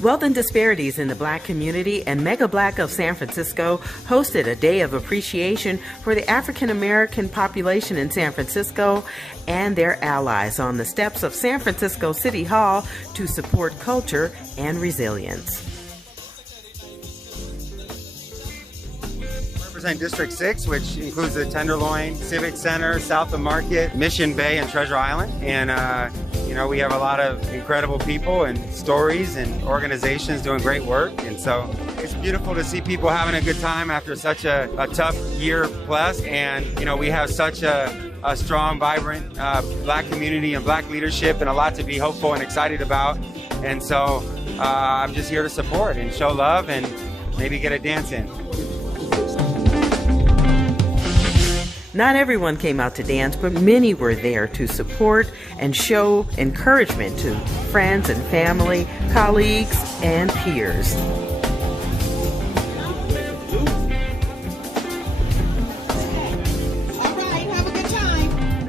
Wealth and Disparities in the Black Community and Mega Black of San Francisco hosted a day of appreciation for the African American population in San Francisco and their allies on the steps of San Francisco City Hall to support culture and resilience. Represent District 6, which includes the Tenderloin, Civic Center, South of Market, Mission Bay, and Treasure Island. And we have a lot of incredible people and stories and organizations doing great work. And so it's beautiful to see people having a good time after such a tough year plus. And, we have such a strong, vibrant Black community and Black leadership and a lot to be hopeful and excited about. And so I'm just here to support and show love and maybe get a dance in. Not everyone came out to dance, but many were there to support and show encouragement to friends and family, colleagues, and peers.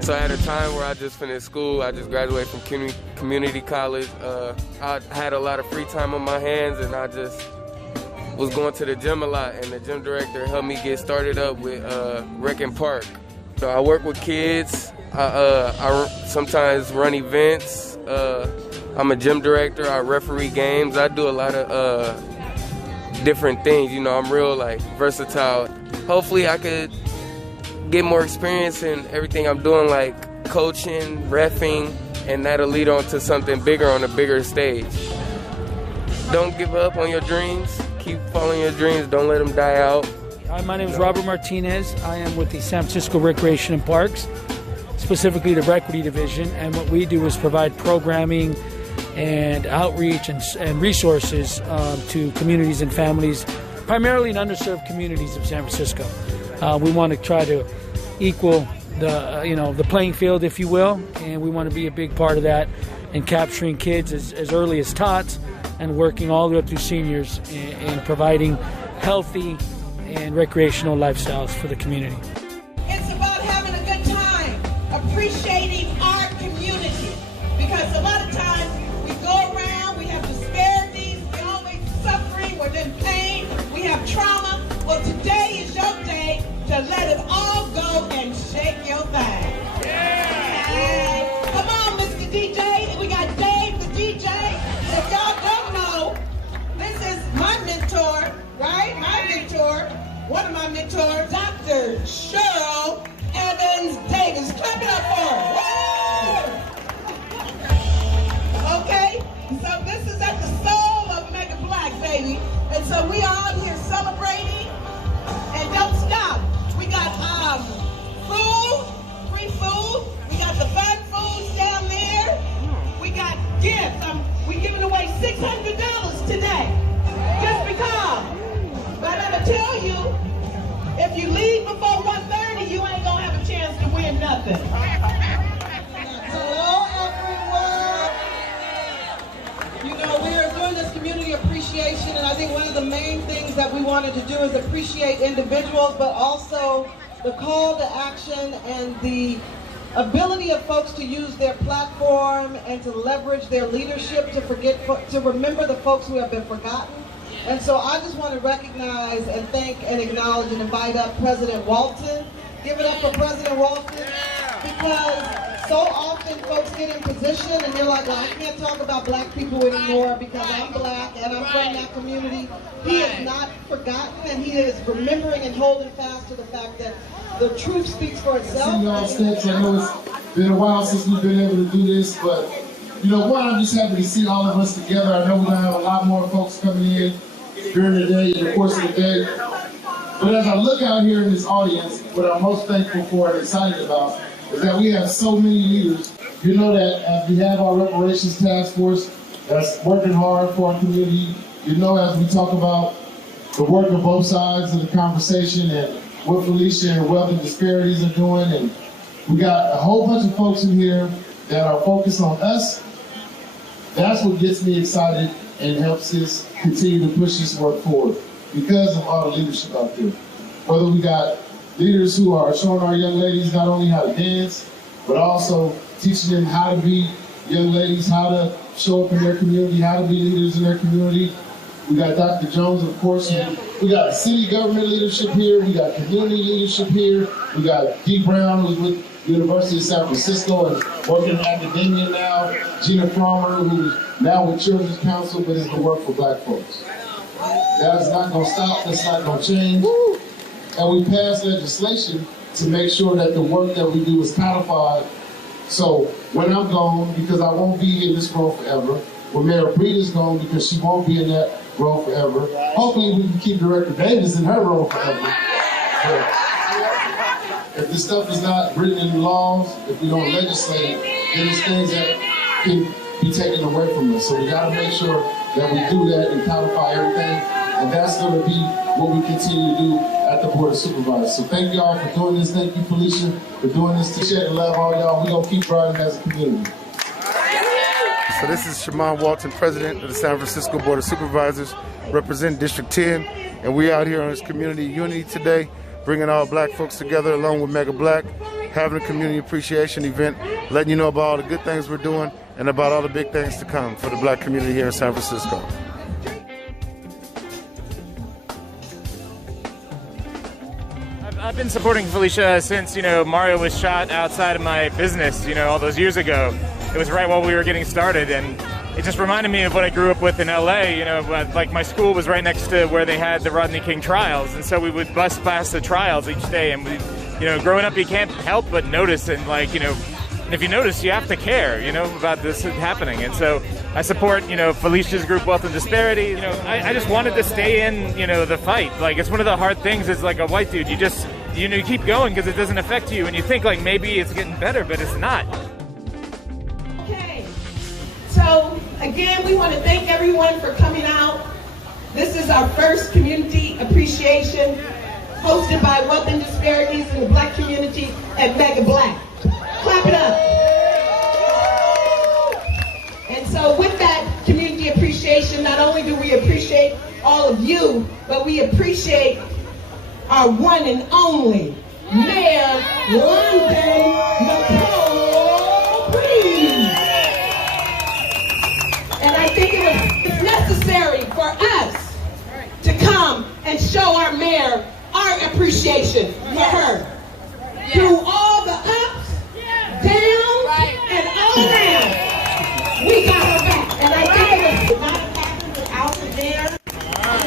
So I had a time where I just finished school. I just graduated from community college. I had a lot of free time on my hands, and I just was going to the gym a lot, and the gym director helped me get started up with Rec and Park. So I work with kids. I sometimes run events. I'm a gym director. I referee games. I do a lot of different things. I'm real versatile. Hopefully I could get more experience in everything I'm doing, like coaching, reffing, and that'll lead on to something bigger on a bigger stage. Don't give up on your dreams. Keep following your dreams. Don't let them die out. Hi, my name is Robert Martinez. I am with the San Francisco Recreation and Parks, specifically the Equity Division. And what we do is provide programming and outreach and resources to communities and families, primarily in underserved communities of San Francisco. We want to try to equal the playing field, if you will, and we want to be a big part of that in capturing kids as early as tots and working all the way up through seniors and providing healthy and recreational lifestyles for the community. It's about having a good time, appreciating our community, because a lot of times we go around, we have disparities, we're always suffering, we're in pain, we have trauma. Well, today is your day to let it all go and shake your thing. Yeah. Hey, come on, Mr. DJ. We got Dave the DJ. If y'all don't know, this is my mentor, right? My mentor, one of my mentors, Dr. Cheryl Evans Davis. Clap it up for her. Okay? So this is at the soul of Mega Black, baby. And so we are out here celebrating. And don't stop. We got food, free food. We got the fun foods down there. We got gifts. We're giving away $600 today. Just because. But I'm going to tell you, if you leave before 1:30, you ain't going to have a chance to win nothing. Hello, everyone. We are doing this community appreciation, and I think one of the main things that we wanted to do is appreciate individuals, but also the call to action and the ability of folks to use their platform and to leverage their leadership to remember the folks who have been forgotten. And so I just want to recognize and thank and acknowledge and invite up President Walton. Give it up for President Walton, because so often folks get in position and they're like, well, I can't talk about Black people anymore because I'm Black and I'm from that community. He is not forgotten, and he is remembering and holding fast to the fact that the truth speaks for itself. I see y'all steps. I know it's been a while since we've been able to do this, but I'm just happy to see all of us together. I know we're going to have a lot more folks coming in during the day, in the course of the day. But as I look out here in this audience, what I'm most thankful for and excited about is that we have so many leaders. You know that as we have our reparations task force that's working hard for our community, as we talk about the work of both sides of the conversation and what Felicia and Wealth and Disparities are doing, and we got a whole bunch of folks in here that are focused on us. That's what gets me excited and helps us continue to push this work forward, because of all the leadership out there. Whether we got leaders who are showing our young ladies not only how to dance, but also teaching them how to be young ladies, how to show up in their community, how to be leaders in their community. We got Dr. Jones, of course. We got city government leadership here. We got community leadership here. We got Dee Brown, who's with the University of San Francisco and working in academia now. Gina Farmer, who's now with Children's Council, but is the work for Black folks. That is not going to stop. That's not going to change. And we passed legislation to make sure that the work that we do is codified. So when I'm gone, because I won't be in this role forever, when Mayor Breed is gone, because she won't be in that role forever, hopefully we can keep Director Davis in her role forever. But if this stuff is not written in laws, if we don't legislate it, then there's things that can be taken away from us. So we got to make sure that we do that and codify everything. And that's going to be what we continue to do at the Board of Supervisors. So thank y'all for doing this. Thank you, Felicia, for doing this. Appreciate and love all y'all. We're going to keep riding as a community. So this is Shaman Walton, President of the San Francisco Board of Supervisors, representing District 10. And we out here on this community unity today, bringing all Black folks together along with Mega Black, having a community appreciation event, letting you know about all the good things we're doing and about all the big things to come for the Black community here in San Francisco. I've been supporting Felicia since, Mario was shot outside of my business, all those years ago. It was right while we were getting started, and it just reminded me of what I grew up with in LA. Like my school was right next to where they had the Rodney King trials, and so we would bus past the trials each day. And we, growing up, you can't help but notice, and and if you notice, you have to care, about this happening. And so I support, Felicia's group, Wealth and Disparities. I just wanted to stay in, the fight. Like, it's one of the hard things as like a white dude. You just, you keep going because it doesn't affect you, and you think like maybe it's getting better, but it's not. Okay, so again, we want to thank everyone for coming out. This is our first community appreciation hosted by Wealth and Disparities in the Black community at Mega Black. Clap it up. And so with that community appreciation, not only do we appreciate all of you, but we appreciate our one and only Mayor London McCall-Breed. And I think it's necessary for us to come and show our mayor our appreciation for her. Through all the ups, downs, and all around, we got her back. And I think it would not have happened without the mayor.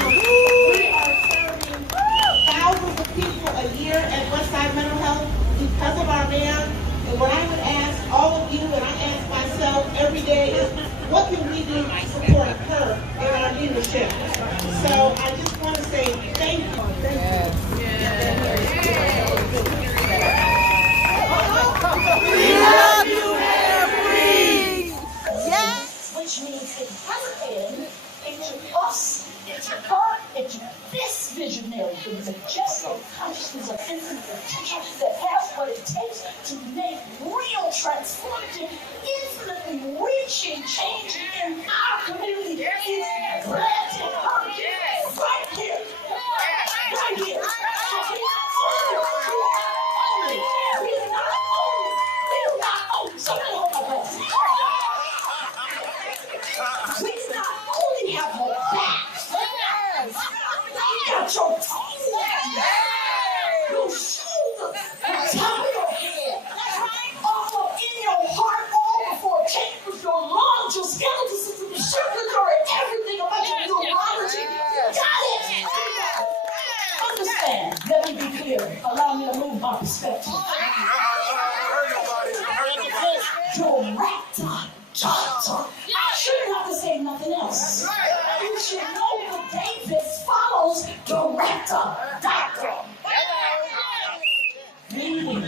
We are serving thousands of people a year at Westside Mental Health because of our mayor. And what I would ask all of you, and I ask myself every day, is what can we do to support her in our leadership? So I just want to say thank you. Thank you. We love you, Mayor Breed! Yes! Which means it hasn't been, it's us, it's her, it's this visionary, the majestic consciousness of infinite potential that has what it takes to make real transformative, infinitely reaching change in our community. It's planted her right here. Right here. We not only have her back, we got your toes, your shoulders, the top of your head, all up in your heart, all before it came with your lungs, your skeletal system, your circulatory, everything about your neurology. Got it? Understand, let me be clear. Allow me to move my perspective. Director, doctor. I shouldn't have to say nothing else. You should know the Davis follows director, doctor. Leading,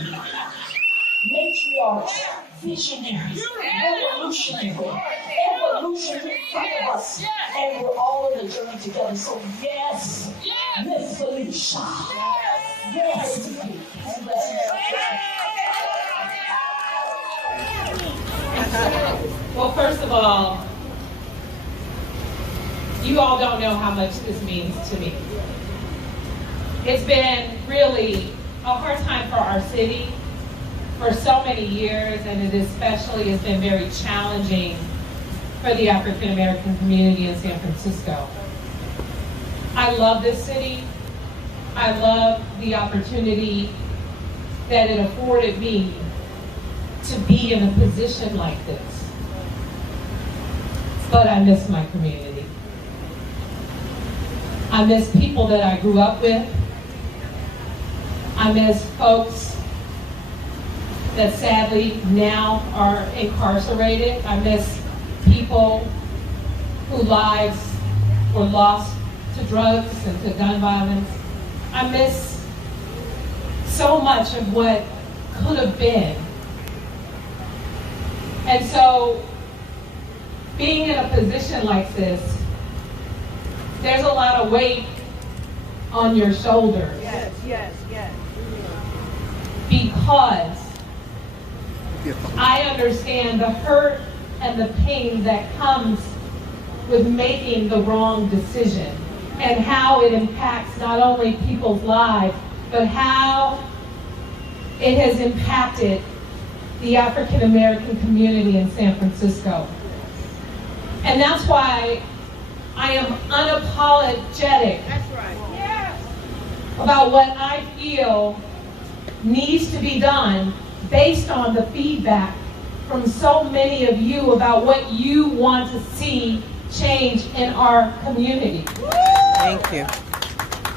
matriarch, visionary, revolutionary, evolution in front of us. And we're all in the journey together. So yes, Miss Felicia. Yes, Well, first of all, you all don't know how much this means to me. It's been really a hard time for our city for so many years, and it especially has been very challenging for for the African American community in San Francisco. I love this city. I love the opportunity that it afforded me to be in a position like this. But I miss my community. I miss people that I grew up with. I miss folks that sadly now are incarcerated. I miss people whose lives were lost to drugs and to gun violence. I miss so much of what could have been. And so, being in a position like this, there's a lot of weight on your shoulders. Yes, yes, yes. Because I understand the hurt and the pain that comes with making the wrong decision and how it impacts not only people's lives, but how it has impacted the African American community in San Francisco. And that's why I am unapologetic about what I feel needs to be done based on the feedback from so many of you about what you want to see change in our community. Thank you.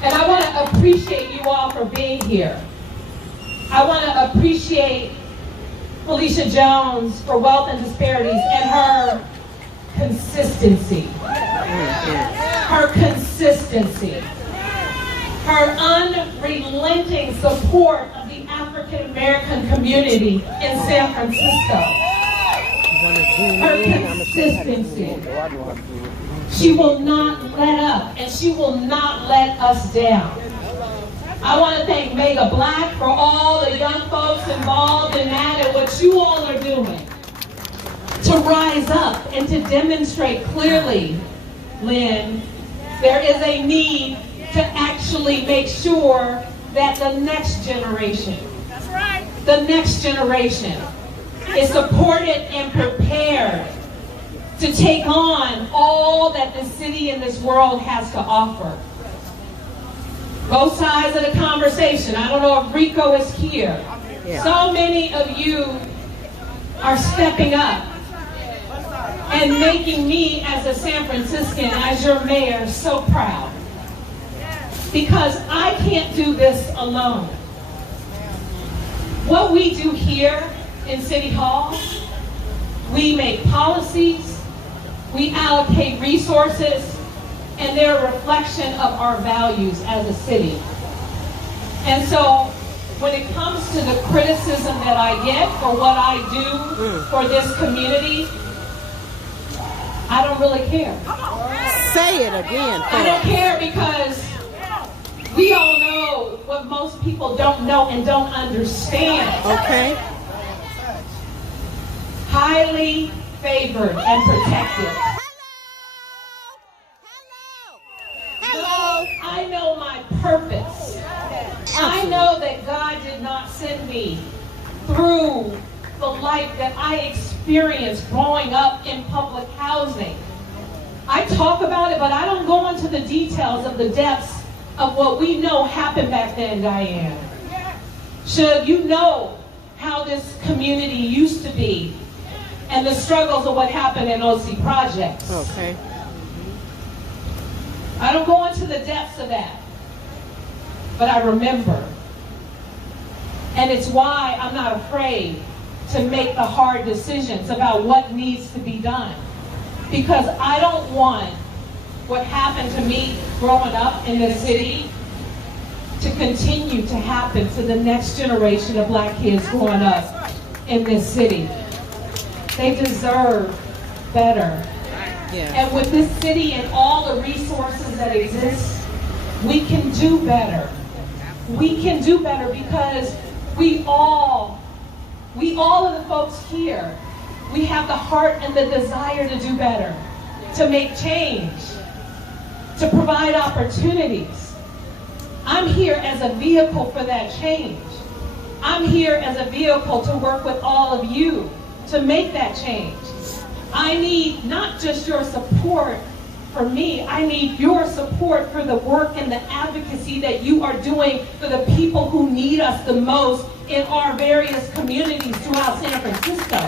And I want to appreciate you all for being here. I want to appreciate Felicia Jones for Wealth and Disparities and her consistency. Her consistency. Her unrelenting support of the African American community in San Francisco. Her consistency. She will not let up, and she will not let us down. I want to thank Mega Black for all the young folks involved in that and what you all are doing to rise up and to demonstrate clearly, Lynn, there is a need to actually make sure that the next generation, the next generation is supported and prepared to take on all that the city and this world has to offer. Both sides of the conversation. I don't know if Rico is here. Yeah. So many of you are stepping up and making me as a San Franciscan, as your mayor, so proud. Because I can't do this alone. What we do here in City Hall, we make policies, we allocate resources, and they're a reflection of our values as a city. And so, when it comes to the criticism that I get for what I do for this community, I don't really care. Say it again. I don't care because we all know what most people don't know and don't understand. Okay. Highly favored and protected. Hello. I know my purpose. I know that God did not send me through the life that I experienced growing up in public housing. I talk about it, but I don't go into the details of the depths of what we know happened back then, Diane. Should you know how this community used to be and the struggles of what happened in OC projects. Okay. I don't go into the depths of that, but I remember. And it's why I'm not afraid to make the hard decisions about what needs to be done. Because I don't want what happened to me growing up in this city to continue to happen to the next generation of black kids growing up in this city. They deserve better. Yeah. And with this city and all the resources that exist, we can do better. We can do better because we all of the folks here, we have the heart and the desire to do better, to make change, to provide opportunities. I'm here as a vehicle for that change. I'm here as a vehicle to work with all of you to make that change. I need not just your support for me, I need your support for the work and the advocacy that you are doing for the people who need us the most in our various communities throughout San Francisco.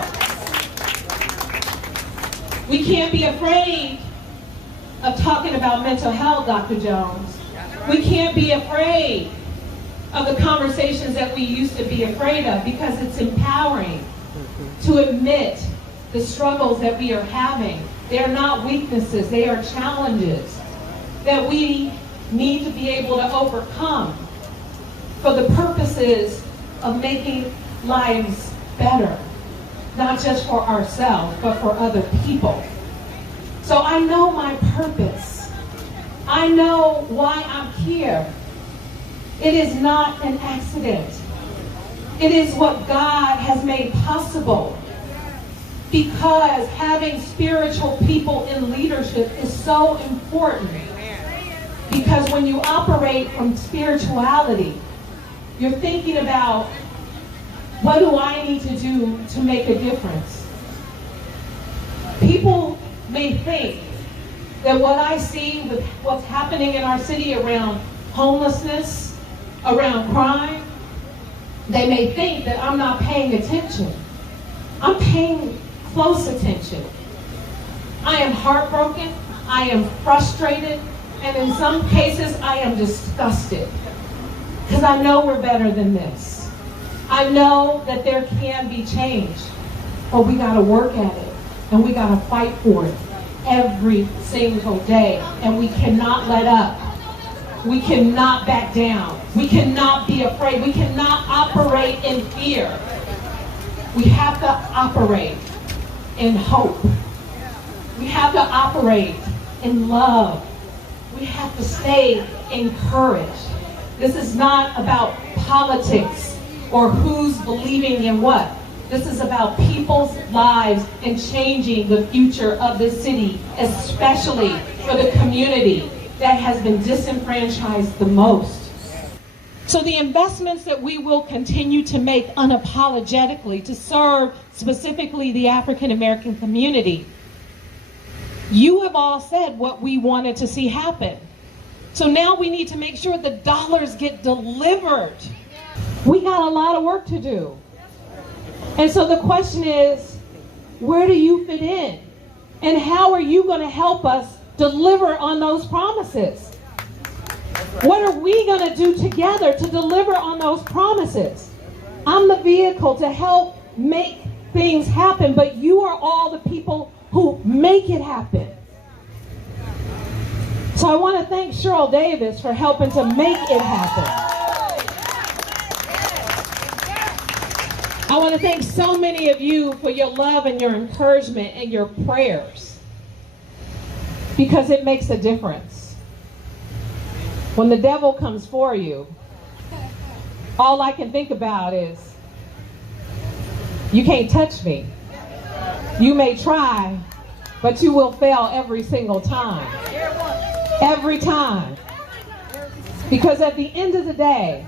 We can't be afraid of talking about mental health, Dr. Jones. We can't be afraid of the conversations that we used to be afraid of, because it's empowering to admit the struggles that we are having. They are not weaknesses, they are challenges that we need to be able to overcome for the purposes of making lives better, not just for ourselves, but for other people. So I know my purpose. I know why I'm here. It is not an accident. It is what God has made possible, because having spiritual people in leadership is so important. Because when you operate from spirituality, you're thinking about, what do I need to do to make a difference? People may think that what I see with what's happening in our city around homelessness, around crime, they may think that I'm not paying attention. I'm paying close attention. I am heartbroken, I am frustrated, and in some cases I am disgusted. Because I know we're better than this. I know that there can be change, but we gotta work at it, and we gotta fight for it every single day, and we cannot let up. We cannot back down. We cannot be afraid. We cannot operate in fear. We have to operate in hope. We have to operate in love. We have to stay encouraged. This is not about politics or who's believing in what. This is about people's lives and changing the future of this city, especially for the community that has been disenfranchised the most. So the investments that we will continue to make unapologetically to serve specifically the African American community, you have all said what we wanted to see happen. So now we need to make sure the dollars get delivered. We got a lot of work to do. And so the question is, where do you fit in? And how are you going to help us deliver on those promises? What are we going to do together to deliver on those promises? I'm the vehicle to help make things happen, but you are all the people who make it happen. So I want to thank Cheryl Davis for helping to make it happen. I want to thank so many of you for your love and your encouragement and your prayers, because it makes a difference. When the devil comes for you, all I can think about is, you can't touch me. You may try, but you will fail every single time. Every time. Because at the end of the day,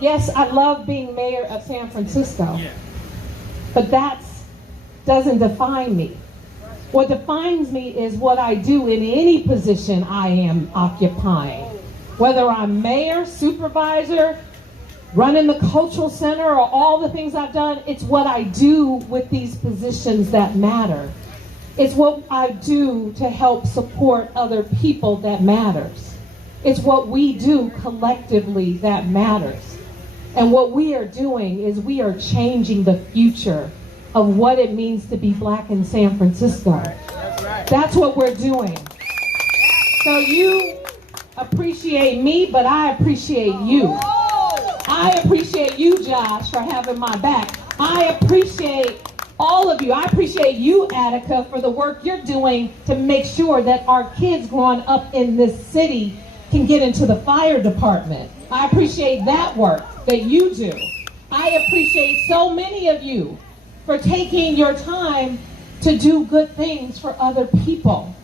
yes, I love being mayor of San Francisco, but that doesn't define me. What defines me is what I do in any position I am occupying. Whether I'm mayor, supervisor, running the cultural center, or all the things I've done, it's what I do with these positions that matter. It's what I do to help support other people that matters. It's what we do collectively that matters. And what we are doing is we are changing the future of what it means to be black in San Francisco. That's what we're doing. So you appreciate me, but I appreciate you. I appreciate you, Josh, for having my back. I appreciate all of you. I appreciate you, Attica, for the work you're doing to make sure that our kids growing up in this city can get into the fire department. I appreciate that work that you do. I appreciate so many of you for taking your time to do good things for other people,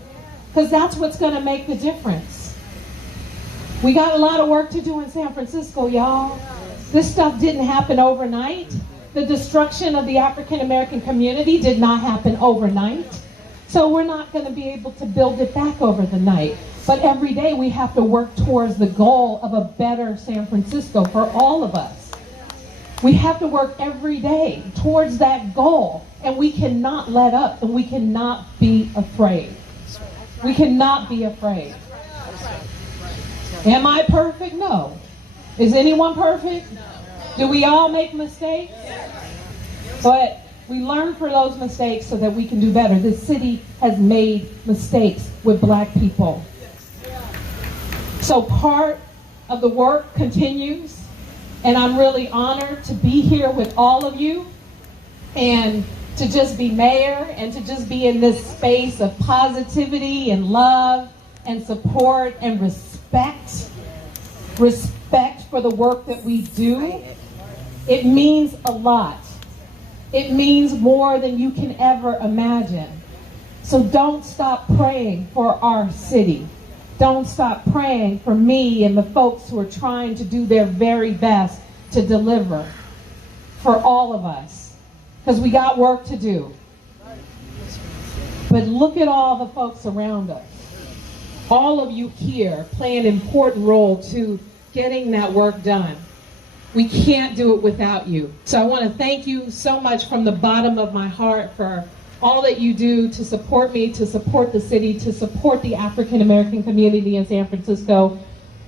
because that's what's going to make the difference. We got a lot of work to do in San Francisco, y'all. This stuff didn't happen overnight. The destruction of the African American community did not happen overnight. So we're not going to be able to build it back over the night. But every day we have to work towards the goal of a better San Francisco for all of us. We have to work every day towards that goal, and we cannot let up, and we cannot be afraid. We cannot be afraid. Am I perfect? No. Is anyone perfect? Do we all make mistakes? But we learn from those mistakes so that we can do better. This city has made mistakes with Black people. So part of the work continues, and I'm really honored to be here with all of you and to just be mayor and to just be in this space of positivity and love and support and respect. Respect for the work that we do. It means a lot. It means more than you can ever imagine. So don't stop praying for our city. Don't stop praying for me and the folks who are trying to do their very best to deliver for all of us. Because we got work to do. But look at all the folks around us. All of you here play an important role to getting that work done. We can't do it without you. So I want to thank you so much from the bottom of my heart for all that you do to support me, to support the city, to support the African American community in San Francisco.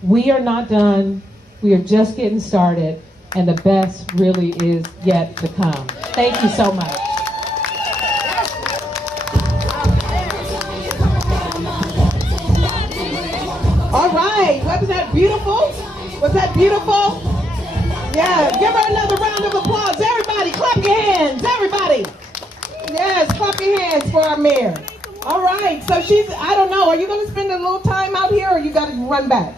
We are not done. We are just getting started, and the best really is yet to come. Thank you so much. All right, wasn't that beautiful? Was that beautiful? Yeah, give her another round of applause. Everybody, clap your hands, everybody. Yes, clap your hands for our mayor. All right, so she's, I don't know, are you going to spend a little time out here or you got to run back?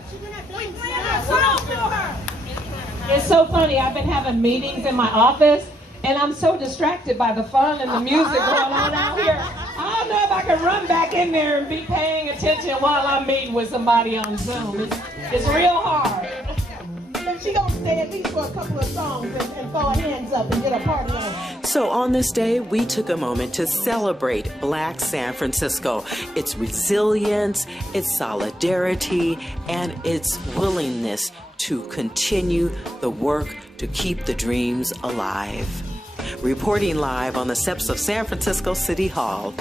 It's so funny, I've been having meetings in my office and I'm so distracted by the fun and the music going on out here. I don't know if I can run back in there and be paying attention while I'm meeting with somebody on Zoom. It's real hard. She gonna stay at least for a couple of songs and throw her hands up and get a party on. So on this day, we took a moment to celebrate Black San Francisco, its resilience, its solidarity, and its willingness to continue the work to keep the dreams alive. Reporting live on the steps of San Francisco City Hall,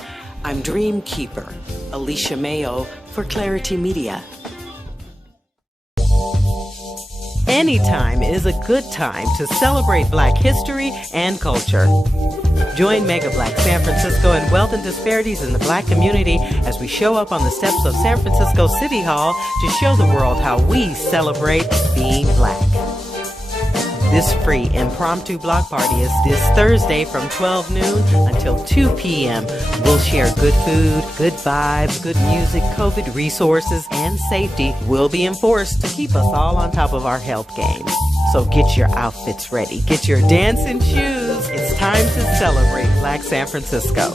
I'm Dream Keeper, Alicia Mayo for Clari T Media. Anytime is a good time to celebrate Black history and culture. Join Mega Black San Francisco and Wealth and Disparities in the Black community as we show up on the steps of San Francisco City Hall to show the world how we celebrate being Black. This free impromptu block party is this Thursday from 12 noon until 2 p.m. We'll share good food, good vibes, good music, COVID resources, and safety will be enforced to keep us all on top of our health game. So get your outfits ready. Get your dancing shoes. It's time to celebrate Black San Francisco.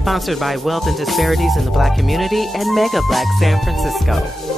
Sponsored by Wealth and Disparities in the Black community and Mega Black San Francisco.